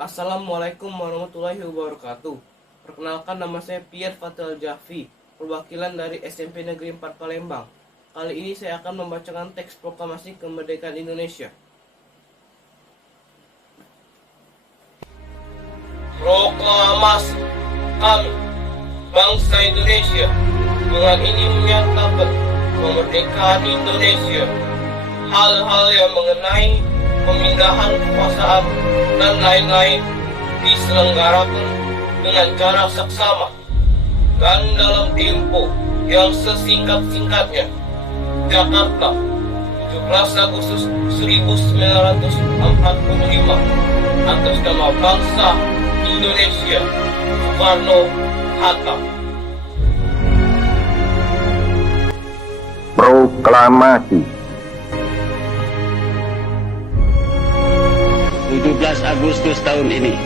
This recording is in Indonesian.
Assalamualaikum warahmatullahi wabarakatuh. Perkenalkan, nama saya Pierre Fatal Jaffi, perwakilan dari SMP Negeri 4 Palembang. Kali ini saya akan membacakan teks proklamasi kemerdekaan Indonesia. Proklamasi kami, bangsa Indonesia, dengan ini menyatakan kemerdekaan Indonesia. Hal-hal yang mengenai pemindahan kekuasaan dan lain-lain diselenggarakan dengan cara seksama dan dalam tempo yang sesingkat-singkatnya. Jakarta, 17 Agustus 1945, atas nama bangsa Indonesia, Soekarno-Hatta. Proklamasi 17 Agustus tahun ini